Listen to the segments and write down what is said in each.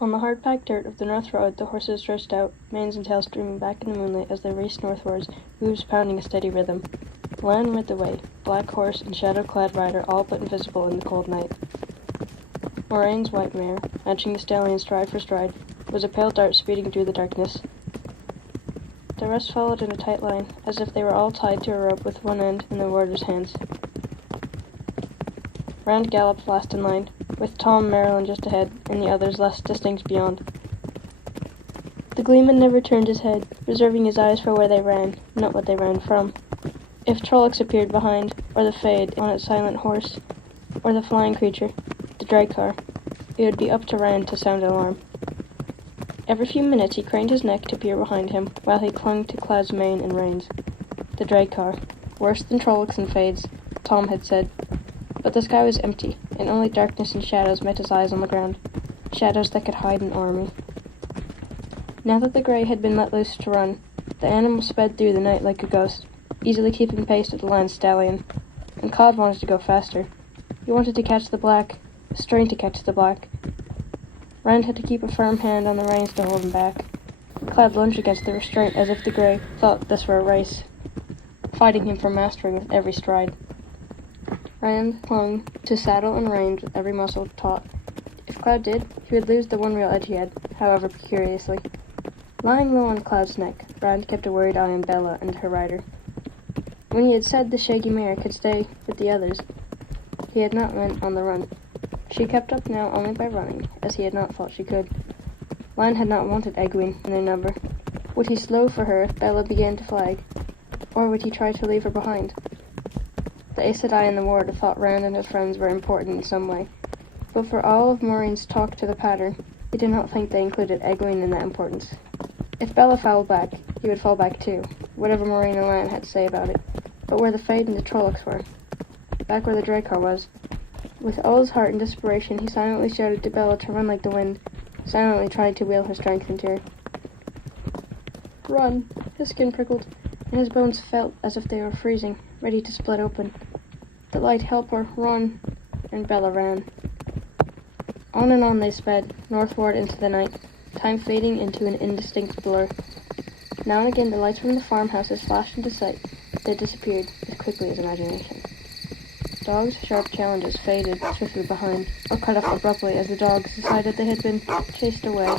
On the hard-packed dirt of the north road, the horses stretched out, manes and tails streaming back in the moonlight as they raced northwards, hooves pounding a steady rhythm. The lion led the way, black horse and shadow-clad rider all but invisible in the cold night. Moraine's white mare, matching the stallion stride for stride, was a pale dart speeding through the darkness. The rest followed in a tight line, as if they were all tied to a rope with one end in the warder's hands. Rand galloped last in line, with Tom and Marilyn just ahead, and the others less distinct beyond. The gleeman never turned his head, reserving his eyes for where they ran, not what they ran from. If Trollocs appeared behind, or the Fade on its silent horse, or the flying creature, the drag car, it would be up to Rand to sound alarm. Every few minutes he craned his neck to peer behind him, while he clung to Clad's mane and reins. The drag car, worse than Trollocs and Fades, Tom had said. But the sky was empty, and only darkness and shadows met his eyes on the ground, shadows that could hide an army. Now that the grey had been let loose to run, the animal sped through the night like a ghost, easily keeping pace with the lion's stallion, and Claude wanted to go faster. He wanted to catch the black, strain to catch the black. Rand had to keep a firm hand on the reins to hold him back. Claude lunged against the restraint as if the grey thought this were a race, fighting him for mastery with every stride. Rand clung to saddle and reins with every muscle taut. If Cloud did, he would lose the one real edge he had, however precariously. Lying low on Cloud's neck, Rand kept a worried eye on Bella and her rider. When he had said the shaggy mare could stay with the others, he had not meant on the run. She kept up now only by running, as he had not thought she could. Lion had not wanted Egwene in their number. Would he slow for her if Bella began to flag, or would he try to leave her behind? The Aes Sedai and the warder thought Rand and his friends were important in some way, but for all of Moraine's talk to the pattern, he did not think they included Egwene in that importance. If Bella fouled back, he would fall back too, whatever Moraine and Lan had to say about it. But where the Fade and the Trollocs were, back where the Drakkar was, with all his heart and desperation, he silently shouted to Bella to run like the wind, silently tried to wheel her strength into her. Run! His skin prickled, and his bones felt as if they were freezing, ready to split open. The light helper, run! And Bella ran. On and on they sped, northward into the night, time fading into an indistinct blur. Now and again the lights from the farmhouses flashed into sight, they disappeared as quickly as imagination. Dogs' sharp challenges faded swiftly behind, or cut off abruptly as the dogs decided they had been chased away.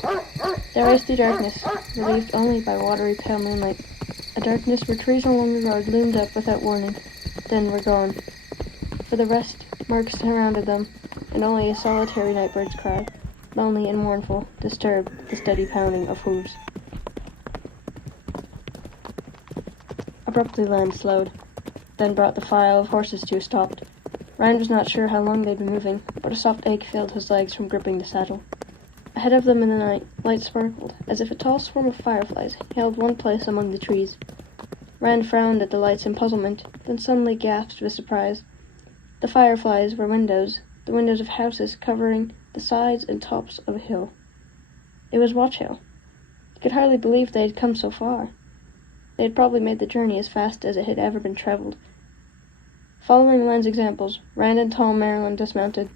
They raced through darkness, relieved only by watery pale moonlight, a darkness where trees along the road loomed up without warning, then were gone. For the rest, marks surrounded them, and only a solitary nightbird's cry, lonely and mournful, disturbed the steady pounding of hooves. Abruptly Lan slowed, then brought the file of horses to a stop. Rand was not sure how long they'd been moving, but a soft ache filled his legs from gripping the saddle. Ahead of them in the night, light sparkled, as if a tall swarm of fireflies held one place among the trees. Rand frowned at the lights in puzzlement, then suddenly gasped with surprise. The fireflies were windows, the windows of houses covering the sides and tops of a hill. It was Watch Hill. He could hardly believe they had come so far. They had probably made the journey as fast as it had ever been traveled. Following Len's examples, Rand and Tom Marilyn dismounted.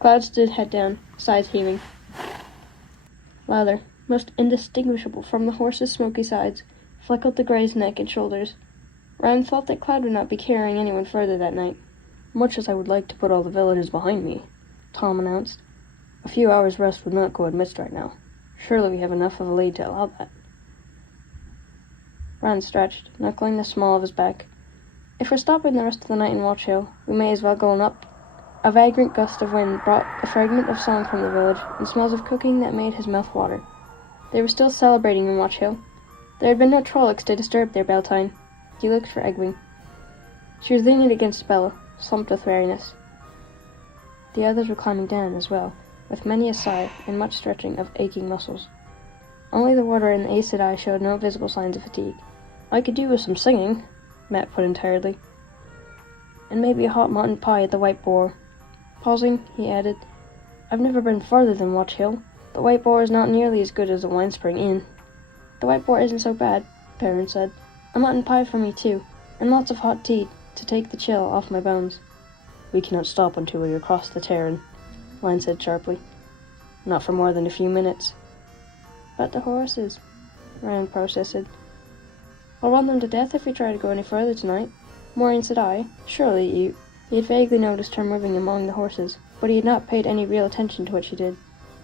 Cloud stood head down, sides heaving. Lather, most indistinguishable from the horse's smoky sides, fleckled the grey's neck and shoulders. Rand thought that Cloud would not be carrying anyone further that night. Much as I would like to put all the villages behind me, Tom announced. A few hours' rest would not go amiss right now. Surely we have enough of a lead to allow that. Rand stretched, knuckling the small of his back. If we're stopping the rest of the night in Watch Hill, we may as well go on up. A vagrant gust of wind brought a fragment of song from the village, and smells of cooking that made his mouth water. They were still celebrating in Watch Hill. There had been no Trollocs to disturb their Beltane. He looked for Egwene. She was leaning against Bella, slumped with weariness. The others were climbing down as well, with many a sigh and much stretching of aching muscles. Only the warder and the Aes Sedai showed no visible signs of fatigue. I could do with some singing, Matt put in tiredly. And maybe a hot mutton pie at the White Boar. Pausing, he added, I've never been further than Watch Hill. The White Boar is not nearly as good as the Wine Spring Inn. The White Boar isn't so bad, Perrin said. A mutton pie for me too, and lots of hot tea to take the chill off my bones. We cannot stop until we have crossed the Taren, Lan said sharply. not for more than a few minutes. But the horses, Rand protested. I'll run them to death if we try to go any further tonight. Maureen said surely you. He had vaguely noticed her moving among the horses, but he had not paid any real attention to what she did.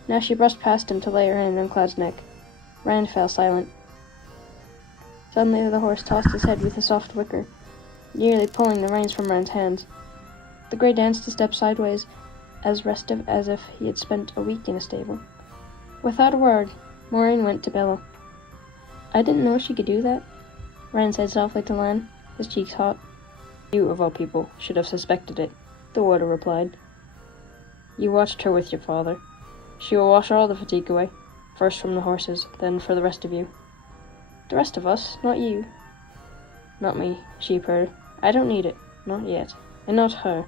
Now she brushed past him to lay her hand on Cloud's neck. Rand fell silent. Suddenly the horse tossed his head with a soft whicker, nearly pulling the reins from Rand's hands. The grey danced a step sideways, as restive as if he had spent a week in a stable. Without a word, Maureen went to Bella. I didn't know she could do that, Rand said softly to Lan, his cheeks hot. You, of all people, should have suspected it, the warder replied. You watched her with your father. She will wash all the fatigue away, first from the horses, then for the rest of you. The rest of us, not you. Not me, she purred. I don't need it, not yet, and not her.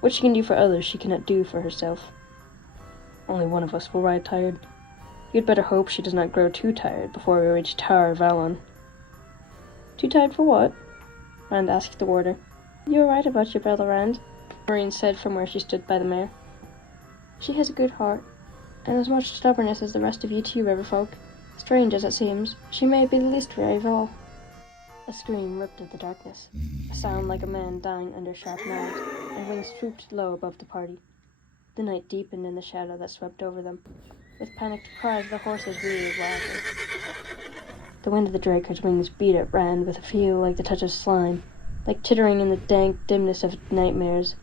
What she can do for others she cannot do for herself. Only one of us will ride tired. You'd better hope she does not grow too tired before we reach Tower Valon. Too tired for what? Rand asked the warder. You were right about your brother, Rand, Maureen said from where she stood by the mare. She has a good heart, and as much stubbornness as the rest of you two river folk. Strange as it seems, she may be the least brave of all. A scream ripped at the darkness, a sound like a man dying under sharp knives, and wings swooped low above the party. The night deepened in the shadow that swept over them. With panicked cries, the horses reared wildly. The wind of the Draco's wings beat at Rand with a feel like the touch of slime, like tittering in the dank dimness of nightmares.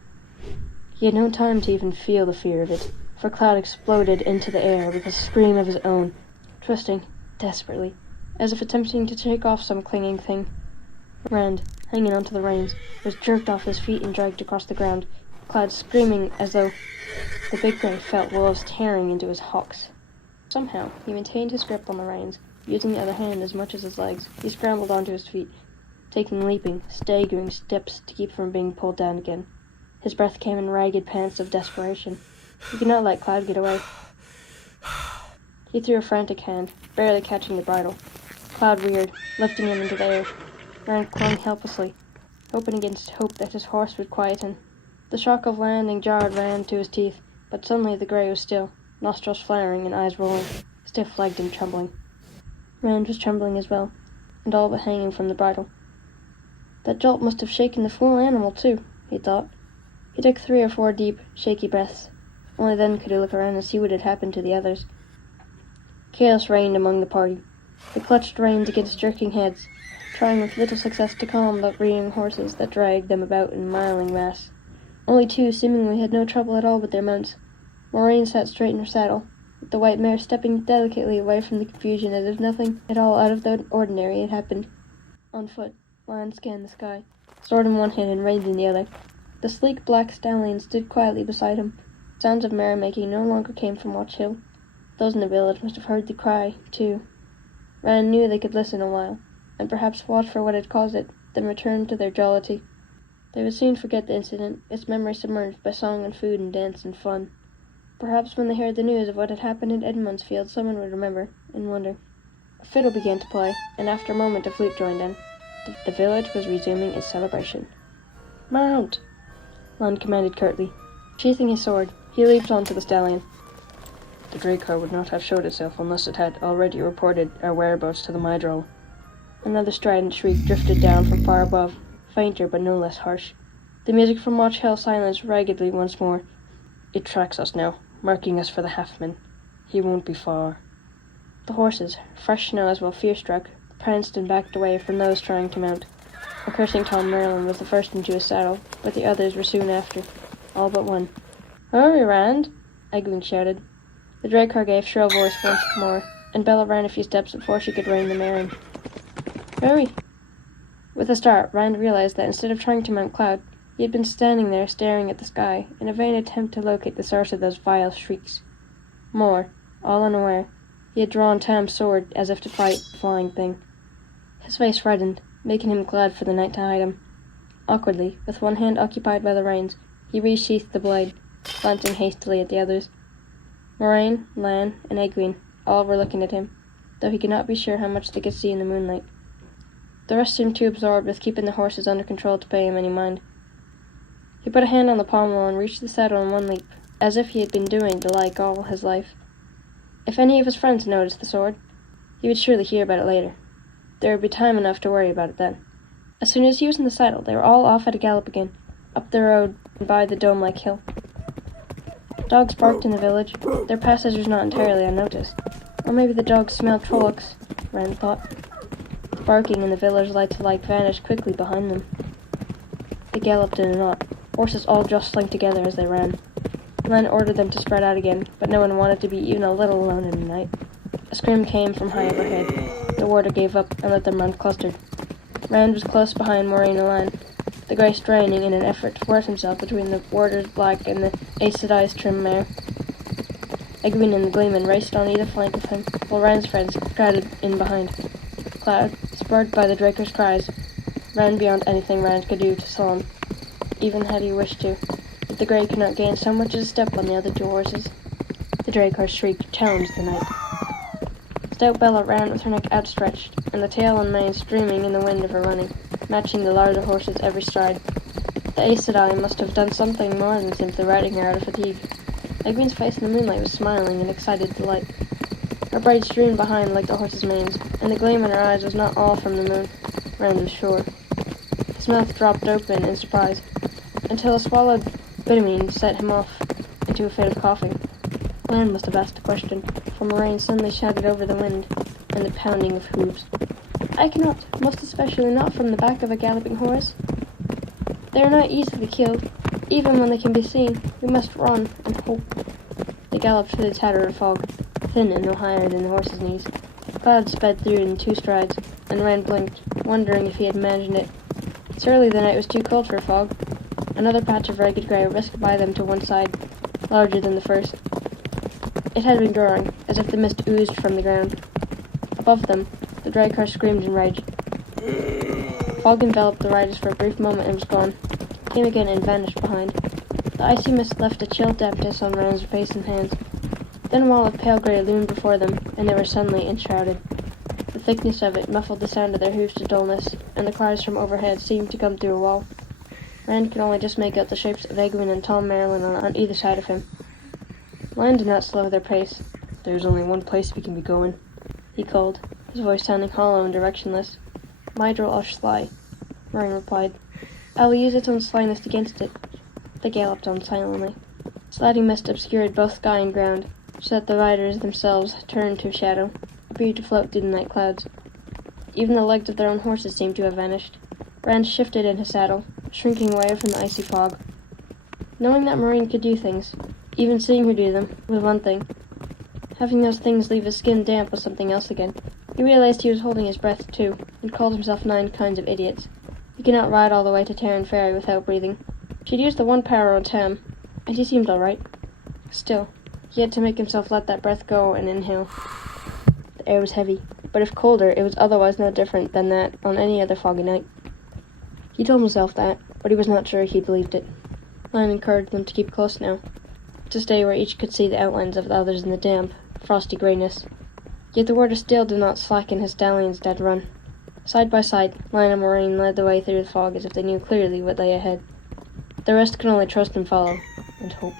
He had no time to even feel the fear of it, for Cloud exploded into the air with a scream of his own, twisting desperately, as if attempting to shake off some clinging thing. Rand, hanging onto the reins, was jerked off his feet and dragged across the ground, Cloud screaming as though the big grey felt wolves tearing into his hocks. Somehow, he maintained his grip on the reins, using the other hand as much as his legs. He scrambled onto his feet, taking leaping, staggering steps to keep from being pulled down again. His breath came in ragged pants of desperation. He could not let Cloud get away. He threw a frantic hand, barely catching the bridle. Cloud reared, lifting him into the air. Rand clung helplessly, hoping against hope that his horse would quieten. The shock of landing jarred Rand to his teeth, but suddenly the grey was still, nostrils flaring and eyes rolling, stiff-legged and trembling. Rand was trembling as well, and all but hanging from the bridle. That jolt must have shaken the fool animal too, he thought. He took 3 or 4 deep, shaky breaths. Only then could he look around and see what had happened to the others. Chaos reigned among the party. They clutched reins against jerking heads, trying with little success to calm the rearing horses that dragged them about in miling mass. Only 2 seemingly had no trouble at all with their mounts. Maureen sat straight in her saddle, with the white mare stepping delicately away from the confusion as if nothing at all out of the ordinary had happened. On foot, Lan scanned the sky, sword in one hand and reins in the other. The sleek black stallion stood quietly beside him. Sounds of merrymaking no longer came from Watch Hill. Those in the village must have heard the cry, too. Rand knew they could listen a while, and perhaps watch for what had caused it, then return to their jollity. They would soon forget the incident, its memory submerged by song and food and dance and fun. Perhaps when they heard the news of what had happened in Edmundsfield, someone would remember, and wonder. A fiddle began to play, and after a moment a flute joined in. The village was resuming its celebration. Mount! Lan commanded curtly. Sheathing his sword, he leaped onto the stallion. The Draco would not have showed itself unless it had already reported our whereabouts to the Mydrol. Another strident shriek drifted down from far above, fainter but no less harsh. The music from Watch Hill silenced raggedly once more. It tracks us now, marking us for the Halfman. He won't be far. The horses, fresh now as well fear-struck, pranced and backed away from those trying to mount. A cursing Tom Merlin was the first into his saddle, but the others were soon after, all but one. Hurry, Rand! Egwene shouted. The Dracar gave shrill voice once more, and Bella ran a few steps before she could rein the mare in. Hurry! With a start, Rand realized that instead of trying to mount Cloud, he had been standing there staring at the sky in a vain attempt to locate the source of those vile shrieks. More, all unaware, he had drawn Tam's sword as if to fight the flying thing. His face reddened, making him glad for the night to hide him. Awkwardly, with one hand occupied by the reins, he resheathed the blade, glancing hastily at the others. Moraine, Lan, and Egwene all were looking at him, though he could not be sure how much they could see in the moonlight. The rest seemed too absorbed with keeping the horses under control to pay him any mind. He put a hand on the pommel and reached the saddle in one leap, as if he had been doing the like all his life. If any of his friends noticed the sword, he would surely hear about it later. There would be time enough to worry about it then. As soon as he was in the saddle, they were all off at a gallop again, up the road and by the dome-like hill. Dogs barked in the village, their passage was not entirely unnoticed. Or maybe the dogs smelled Trollocs, Rand thought. The barking and the village lights alike vanished quickly behind them. They galloped in a knot, horses all jostling together as they ran. Len ordered them to spread out again, but no one wanted to be even a little alone in the night. A scream came from high overhead. The warder gave up and let them run clustered. Rand was close behind Maureen and Len, the grey straining in an effort to force himself between the warder's black and the Aes Sedai's trim mare. Egwene and the Gleeman raced on either flank of him, while Rand's friends crowded in behind. Cloud, spurred by the Draker's cries, ran beyond anything Rand could do to slow him, even had he wished to, but the grey could not gain so much as a step on the other two horses. The Drakar's shriek challenged the night. Stout Bella ran with her neck outstretched, and the tail and mane streaming in the wind of her running, matching the larger horse's every stride. The Aes Sedai must have done something more than simply riding her out of fatigue. Egwene's face in the moonlight was smiling in excited delight. Her braids streamed behind like the horse's manes, and the gleam in her eyes was not all from the moon, Rand was sure. His mouth dropped open in surprise, until a swallowed bitamine set him off into a fit of coughing. Lan must have asked a question, for Moraine suddenly shouted over the wind and the pounding of hooves. I cannot, most especially not from the back of a galloping horse. They are not easily killed, even when they can be seen. We must run and hope. They galloped through the tatter of fog, thin and no higher than the horse's knees. Cloud sped through in 2 strides, and Rand blinked, wondering if he had imagined it. Surely the night was too cold for fog. Another patch of ragged grey whisked by them to one side, larger than the first. It had been growing, as if the mist oozed from the ground. Above them, the Drakkar screamed in rage. Fog enveloped the riders for a brief moment and was gone. Came again and vanished behind. The icy mist left a chill dampness on Rand's face and hands. Then a wall of pale grey loomed before them, and they were suddenly enshrouded. The thickness of it muffled the sound of their hoofs to dullness, and the cries from overhead seemed to come through a wall. Rand could only just make out the shapes of Egwene and Tom Merlin on either side of him. Lion did not slow their pace. There's only one place we can be going, he called, his voice sounding hollow and directionless. Mydril Sly, Moraine replied. I will use its own slyness against it. They galloped on silently. Sliding mist obscured both sky and ground, so that the riders themselves, turned to shadow, appeared to float through the night clouds. Even the legs of their own horses seemed to have vanished. Rand shifted in his saddle, shrinking away from the icy fog. Knowing that Moraine could do things, even seeing her do them, was one thing. Having those things leave his skin damp was something else again. He realized he was holding his breath, too, and called himself 9 kinds of idiots. He could not ride all the way to Taren Ferry without breathing. She'd used the one power on Tam, and he seemed all right. Still, he had to make himself let that breath go and inhale. The air was heavy, but if colder, it was otherwise no different than that on any other foggy night. He told himself that, but he was not sure he believed it. Lion encouraged them to keep close now, to stay where each could see the outlines of the others in the damp, frosty greyness. Yet the warder still did not slacken his stallion's dead run. Side by side, Lion and Moraine led the way through the fog as if they knew clearly what lay ahead. The rest could only trust and follow, and hope.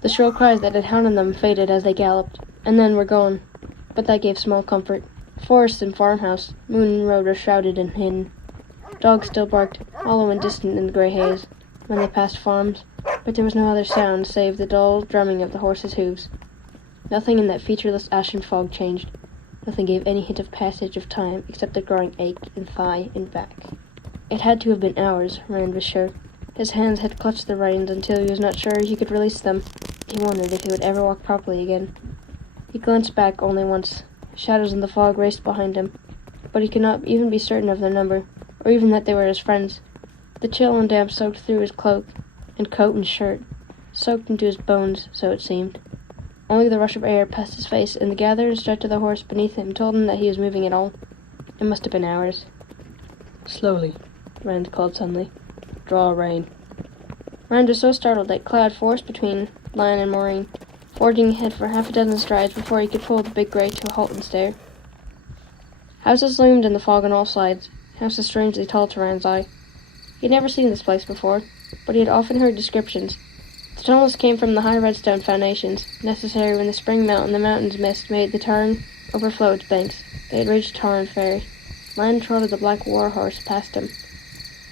The shrill cries that had hounded them faded as they galloped, and then were gone, but that gave small comfort. Forest and farmhouse, moon and road were shrouded and hidden. Dogs still barked, hollow and distant in the grey haze, when they passed farms, but there was no other sound save the dull drumming of the horses' hooves. Nothing in that featureless ashen fog changed. Nothing gave any hint of passage of time except the growing ache in thigh and back. It had to have been hours, Rand was sure. His hands had clutched the reins until he was not sure he could release them. He wondered if he would ever walk properly again. He glanced back only once. Shadows in the fog raced behind him, but he could not even be certain of their number, or even that they were his friends. The chill and damp soaked through his cloak, and coat and shirt, soaked into his bones, so it seemed. Only the rush of air past his face and the gathered stretch of the horse beneath him told him that he was moving at all. It must have been hours. Slowly, Rand called suddenly. Draw rein. Rand was so startled that Cloud forced between Lion and Moraine, forging ahead for half a dozen strides before he could pull the big grey to a halt and stare. Houses loomed in the fog on all sides, houses strangely tall to Rand's eye. He had never seen this place before, but he had often heard descriptions. The tunnels came from the high redstone foundations, necessary when the spring melt and the mountain's mist made the Taren overflow its banks. They had reached Taren Ferry. Lan trotted the black warhorse past him.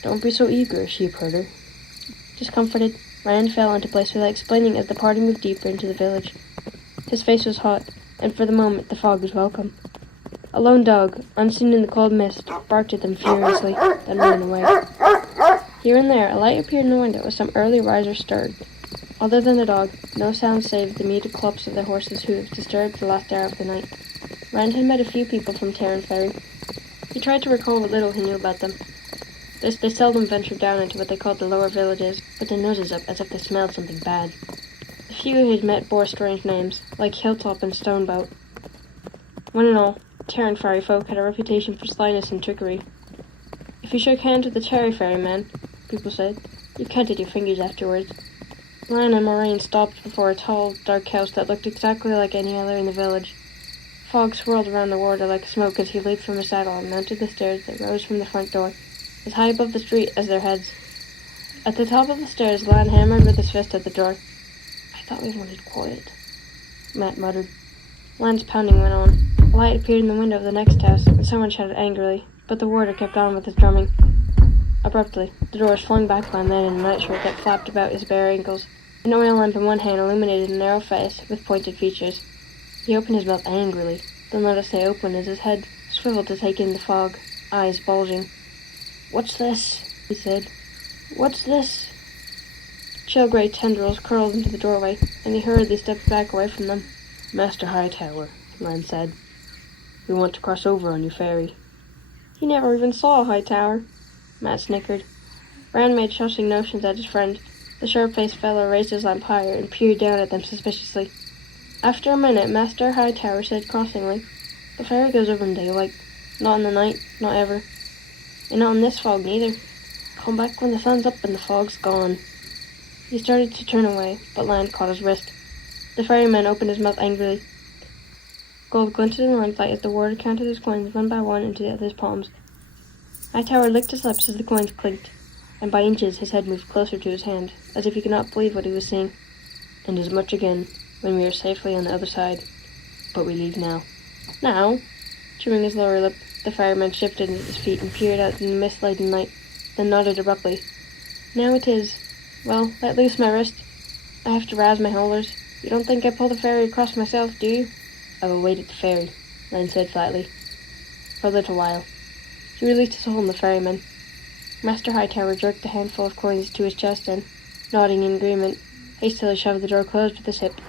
"Don't be so eager, sheepherder." Discomforted, Rand fell into place without explaining as the party moved deeper into the village. His face was hot, and for the moment the fog was welcome. A lone dog, unseen in the cold mist, barked at them furiously, then ran away. Here and there, a light appeared in the window as some early riser stirred. Other than the dog, no sound save the muted clops of the horse's hooves disturbed the last hour of the night. Rand had met a few people from Taren Ferry. He tried to recall what little he knew about them. They seldom ventured down into what they called the lower villages, with their noses up as if they smelled something bad. The few he had met bore strange names, like Hilltop and Stoneboat. One and all, Taren Ferry folk had a reputation for slyness and trickery. If you shook hands with the Cherry Ferry man, people said, you counted your fingers afterwards. Lan and Moraine stopped before a tall, dark house that looked exactly like any other in the village. Fog swirled around the warder like smoke as he leaped from his saddle and mounted the stairs that rose from the front door, as high above the street as their heads. At the top of the stairs, Lan hammered with his fist at the door. "I thought we wanted quiet," Matt muttered. Lan's pounding went on. A light appeared in the window of the next house, and someone shouted angrily, but the warder kept on with his drumming. Abruptly, the door was flung back by a man in a nightshirt that flapped about his bare ankles. An oil lamp in one hand illuminated a narrow face with pointed features. He opened his mouth angrily, then let it stay open as his head swiveled to take in the fog, eyes bulging. "What's this?" he said. "What's this?" Chill grey tendrils curled into the doorway, and he hurriedly stepped back away from them. "Master Hightower," Lan said. "We want to cross over on your ferry." "He never even saw Hightower," Matt snickered. Rand made shushing notions at his friend. The sharp-faced fellow raised his lamp higher and peered down at them suspiciously. After a minute, Master Hightower said crossingly, "The ferry goes over in daylight. Not in the night, not ever. And not in this fog, neither. Come back when the sun's up and the fog's gone." He started to turn away, but Lan caught his wrist. The ferryman opened his mouth angrily. Gold glinted in the lamplight as the warder counted his coins one by one into the other's palms. Hightower licked his lips as the coins clinked, and by inches his head moved closer to his hand, as if he could not believe what he was seeing. "And as much again, when we are safely on the other side. But we leave now." "Now?" Chewing his lower lip, the ferryman shifted his feet and peered out in the mist-laden night, then nodded abruptly. "Now it is. Well, let loose my wrist. I have to rouse my haulers. You don't think I pull the ferry across myself, do you?" "I will wait at the ferry," Lan said flatly. For a little while. He released his hold on the ferryman. Master Hightower jerked a handful of coins to his chest and, nodding in agreement, hastily shoved the door closed with his hip.